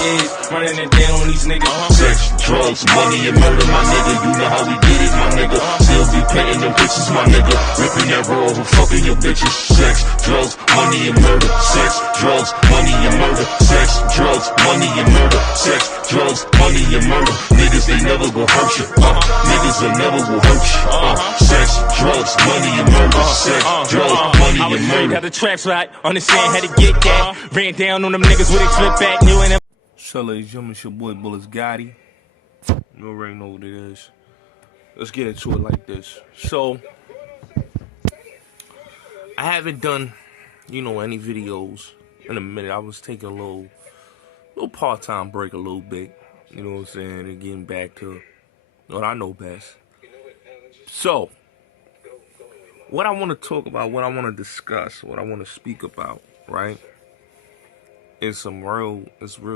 is, running it down on these niggas. Sex, drugs, money, and murder, my nigga. You know how we get it, my nigga. Still be painting them bitches, my nigga. Ripping that roll, fucking your bitches. Sex, drugs, money, and murder. Sex, drugs, money, and murder. Sex, drugs, money, and murder. Sex, drugs, money, and murder. Niggas, they never gon' hurt you. Niggas, they never will hurt you. Sex, drugs, money, and murder. Sex, drugs, money, and murder. Got the tracks right, understand how to get that. Ran down on them niggas with a flip back, new and So, ladies and gentlemen, it's your boy Bullets Gotti. You already know what it is. Let's get into it like this. So, I haven't done, any videos in a minute. I was taking a little part-time break a little bit. You know what I'm saying? And getting back to what I know best. So, what I want to talk about, what I want to discuss, what I want to speak about, right? It's real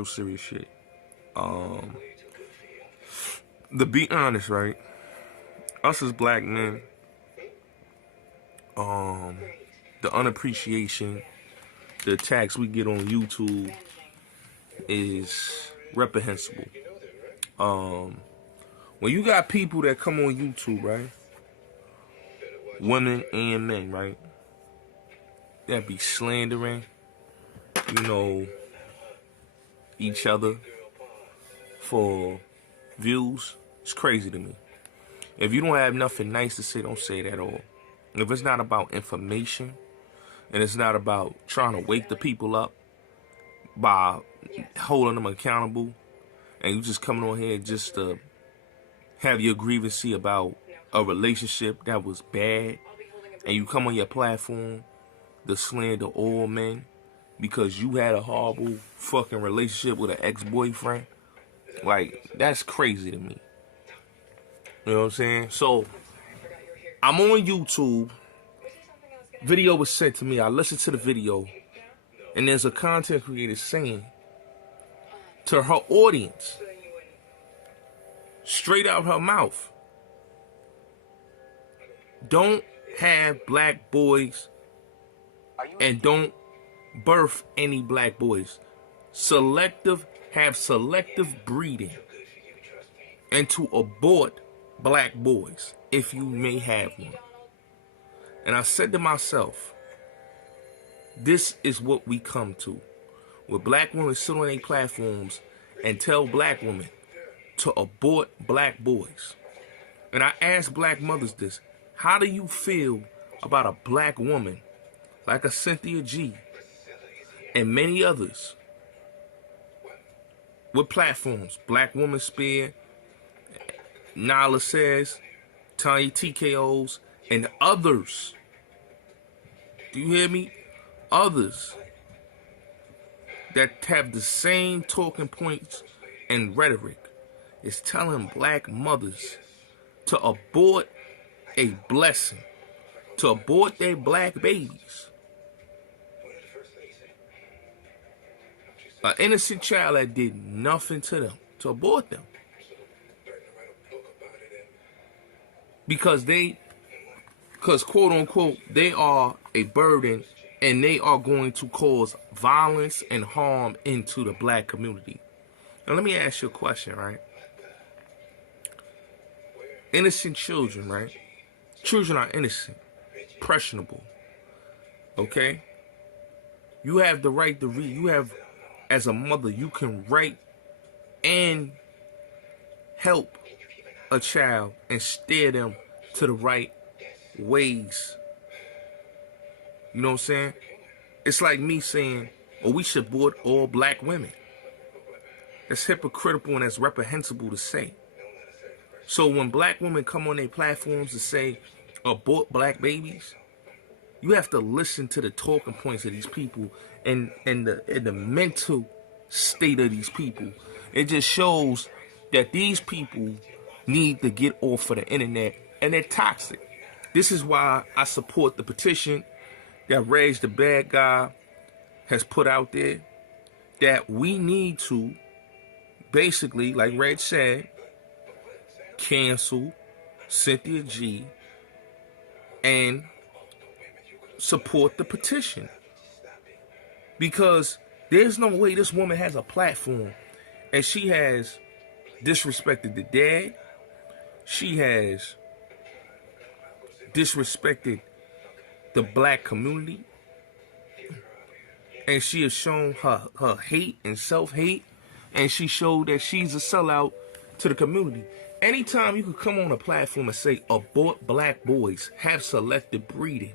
serious shit. To be honest, right? Us as black men, the unappreciation, the attacks we get on YouTube is reprehensible. When you got people that come on YouTube, right? Women and men, right? That be slandering, each other for views. It's crazy to me. If you don't have nothing nice to say, don't say it at all. If it's not about information, and it's not about trying to wake the people up by holding them accountable, and you just coming on here just to have your grievancy about a relationship that was bad, and you come on your platform to slander all men because you had a horrible fucking relationship with an ex-boyfriend, like, that's crazy to me. You know what I'm saying? So, I'm on YouTube. Video was sent to me. I listened to the video. And there's a content creator saying to her audience, straight out her mouth, don't have black boys and don't birth any black boys. Have selective breeding, and to abort black boys if you may have one. And I said to myself, this is what we come to. Where black women sit on their platforms and tell black women to abort black boys. And I ask black mothers this: how do you feel about a black woman like a Cynthia G and many others with platforms? Black Woman Spear, Nala Says, Tanya TKOs, and others. Do you hear me? Others that have the same talking points and rhetoric is telling black mothers to abort a blessing, to abort their black babies. An innocent child that did nothing to them, to abort them. Because quote unquote, they are a burden and they are going to cause violence and harm into the black community. Now let me ask you a question, right? Innocent children, right? Children are innocent, impressionable. Okay? You have the right to read. You have, as a mother, you can write and help a child and steer them to the right ways. You know what I'm saying? It's like me saying, oh, we should abort all black women. That's hypocritical and that's reprehensible to say. So when black women come on their platforms to say abort black babies, you have to listen to the talking points of these people and the mental state of these people. It just shows that these people need to get off of the internet, and they're toxic. This is why I support the petition that Reg the Bad Guy has put out there, that we need to basically, like Reg said, cancel Cynthia G and support the petition. Because there's no way this woman has a platform And she has disrespected the dad. She has disrespected the black community. And she has shown her hate and self-hate. And she showed that she's a sellout to the community. Anytime you could come on a platform and say, abort black boys, have selective breeding.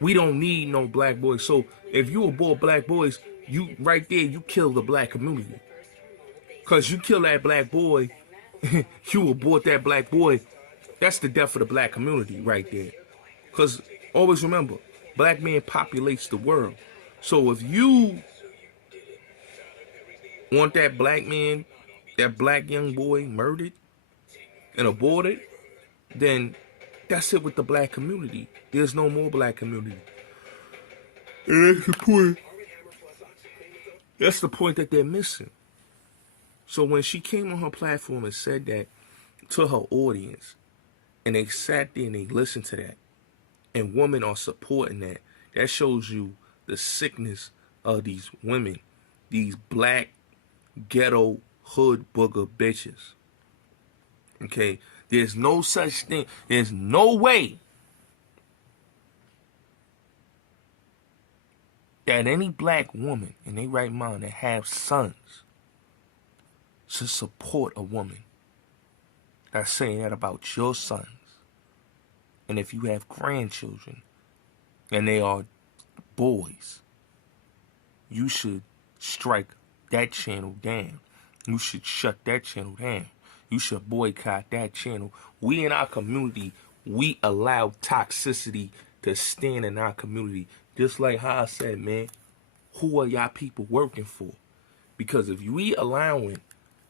We don't need no black boys. So if you abort black boys, you right there, you kill the black community. Because you kill that black boy, you abort that black boy, that's the death of the black community right there. Because always remember, black man populates the world. So if you want that black man, that black young boy murdered and aborted, then that's it with the black community. There's no more black community. And that's the point. That's the point that they're missing. So when she came on her platform and said that to her audience, and they sat there and they listened to that, and women are supporting that, that shows you the sickness of these women, these black ghetto hood booger bitches. Okay? There's no such thing. There's no way that any black woman in their right mind that have sons should support a woman that's saying that about your sons. And if you have grandchildren and they are boys, you should strike that channel down. You should shut that channel down. You should boycott that channel. We in our community, we allow toxicity to stand in our community. Just like how I said, man, who are y'all people working for? Because if we allowing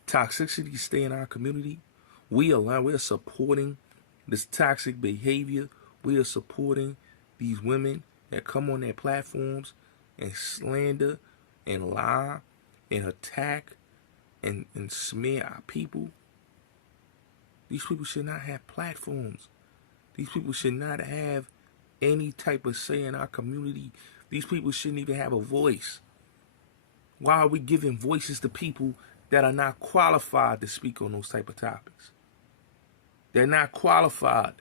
toxicity to stay in our community, we're supporting this toxic behavior. We are supporting these women that come on their platforms and slander and lie and attack and smear our people. These people should not have platforms. These people should not have any type of say in our community. These people shouldn't even have a voice. Why are we giving voices to people that are not qualified to speak on those type of topics? They're not qualified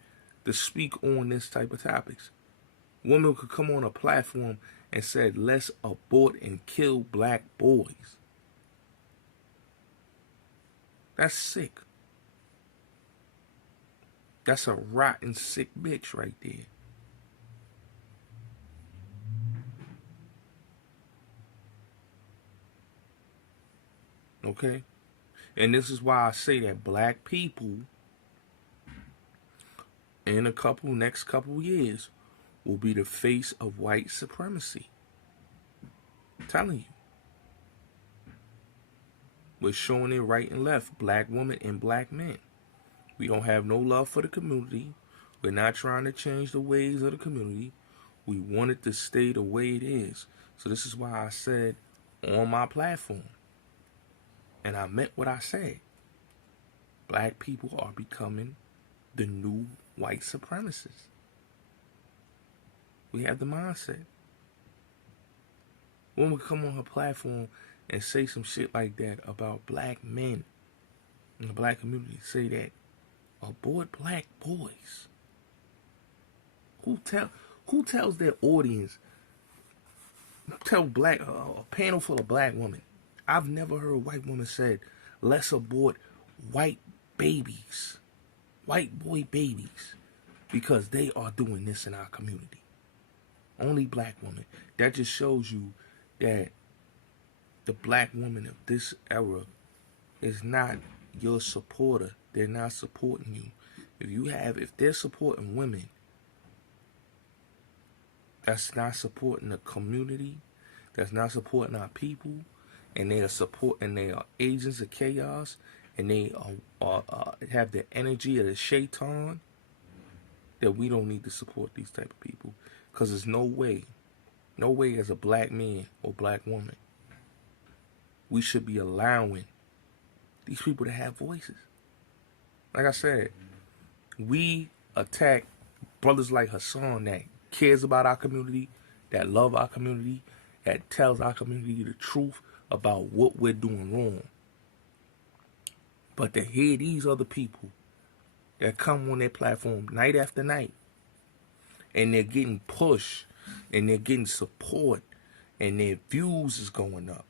to speak on this type of topics. Women could come on a platform and say, let's abort and kill black boys. That's sick. That's a rotten, sick bitch right there. Okay? And this is why I say that black people in next couple years will be the face of white supremacy. I'm telling you. We're showing it right and left. Black women and black men. We don't have no love for the community. We're not trying to change the ways of the community. We want it to stay the way it is. So this is why I said on my platform, and I meant what I said, black people are becoming the new white supremacists. We have the mindset. When we come on her platform and say some shit like that about black men in the black community, say that abort black boys. Who tells their audience? Tell a panel full of black women. I've never heard a white woman said, let's abort white babies, white boy babies, because they are doing this in our community. Only black women. That just shows you that the black woman of this era is not your supporter. They're not supporting you. If they're supporting women, that's not supporting the community, that's not supporting our people, and they are agents of chaos, and they have the energy of the shaitan, that we don't need to support these type of people. Because there's no way as a black man or black woman, we should be allowing these people to have voices. Like I said, we attack brothers like Hassan that cares about our community, that love our community, that tells our community the truth about what we're doing wrong. But to hear these other people that come on their platform night after night, and they're getting pushed, and they're getting support, and their views is going up,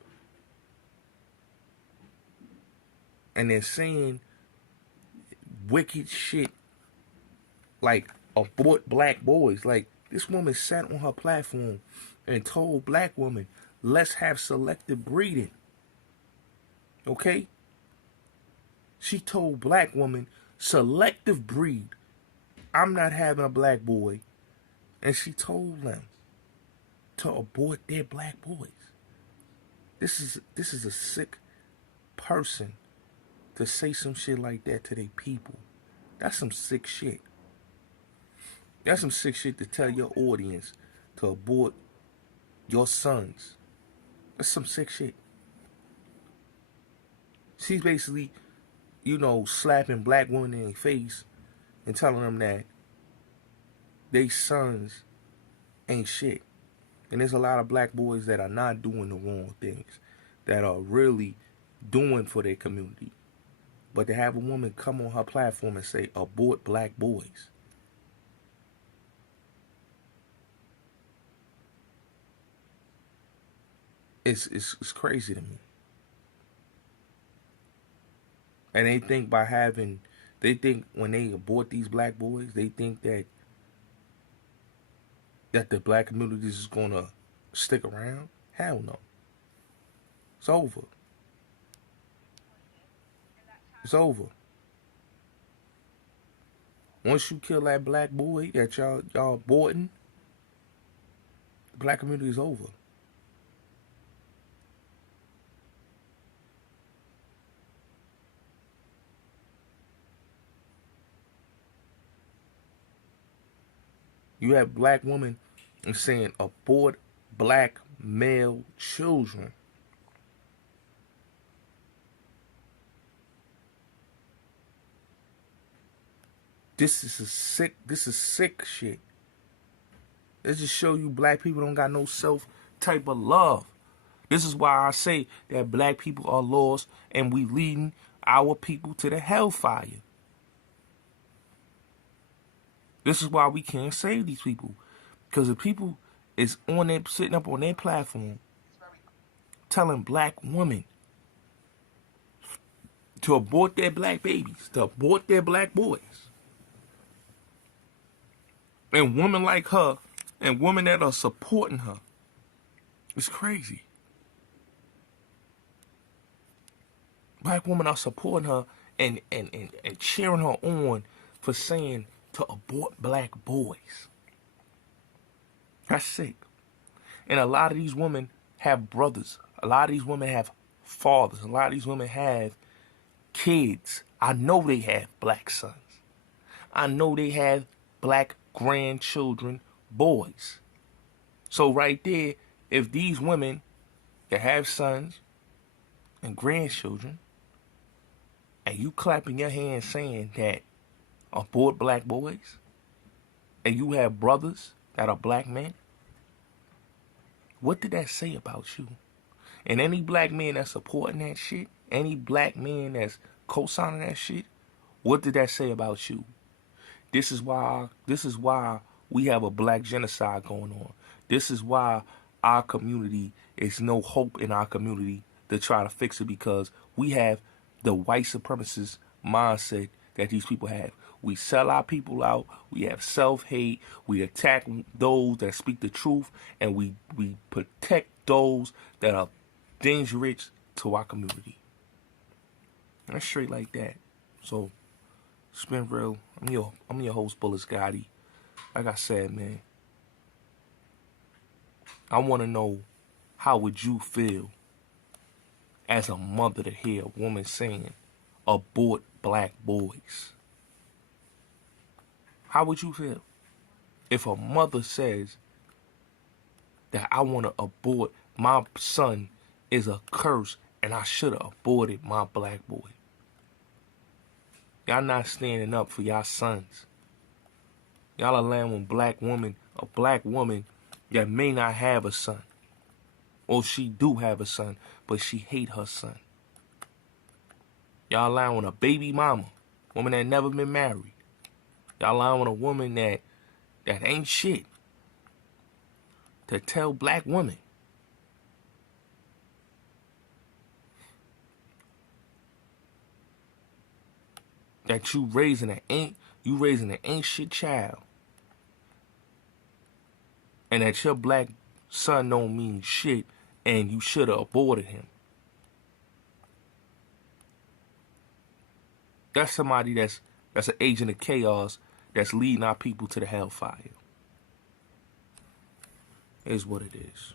and they're saying wicked shit like abort black boys. Like, this woman sat on her platform and told black women, let's have selective breeding. Okay? She told black women, selective breed. I'm not having a black boy. And she told them to abort their black boys. This is a sick person to say some shit like that to their people. That's some sick shit. That's some sick shit to tell your audience to abort your sons. That's some sick shit. She's basically, slapping black women in their face and telling them that they sons ain't shit. And there's a lot of black boys that are not doing the wrong things, that are really doing for their community. But to have a woman come on her platform and say, abort black boys. It's crazy to me. And they think when they abort these black boys, they think that the black community is going to stick around. Hell no. It's over. It's over. Once you kill that black boy that y'all aborting, the black community is over. You have black women saying abort black male children. This is sick shit. Let's just show you black people don't got no self type of love. This is why I say that black people are lost and we leading our people to the hellfire. This is why we can't save these people. Because the people is sitting up on their platform telling black women to abort their black babies, to abort their black boys. And women like her and women that are supporting her. It's crazy. Black women are supporting her and cheering her on for saying to abort black boys. That's sick. And a lot of these women have brothers. A lot of these women have fathers. A lot of these women have kids. I know they have black sons. I know they have black grandchildren, boys. So right there, if these women that have sons and grandchildren, and you clapping your hands saying that abort black boys, and you have brothers that are black men, what did that say about you? And any black man that's supporting that shit, any black man that's co-signing that shit, what did that say about you? This is why we have a black genocide going on. This is why our community is no hope in our community to try to fix it, because we have the white supremacist mindset that these people have. We sell our people out. We have self-hate. We attack those that speak the truth, and we protect those that are dangerous to our community. And that's straight like that. So, it's been real. I'm your host, Bullis Gotti. Like I said, man, I want to know, how would you feel as a mother to hear a woman saying, abort black boys? How would you feel if a mother says that I want to abort, my son is a curse and I should have aborted my black boy? Y'all not standing up for y'all sons. Y'all allowing a black woman that may not have a son, Or she do have a son, but she hate her son. Y'all allowing a baby mama, woman that never been married. Y'all allowing a woman that ain't shit to tell black women that you raising an ain't shit child, and that your black son don't mean shit, and you should have aborted him. That's somebody that's an agent of chaos that's leading our people to the hellfire. Is what it is.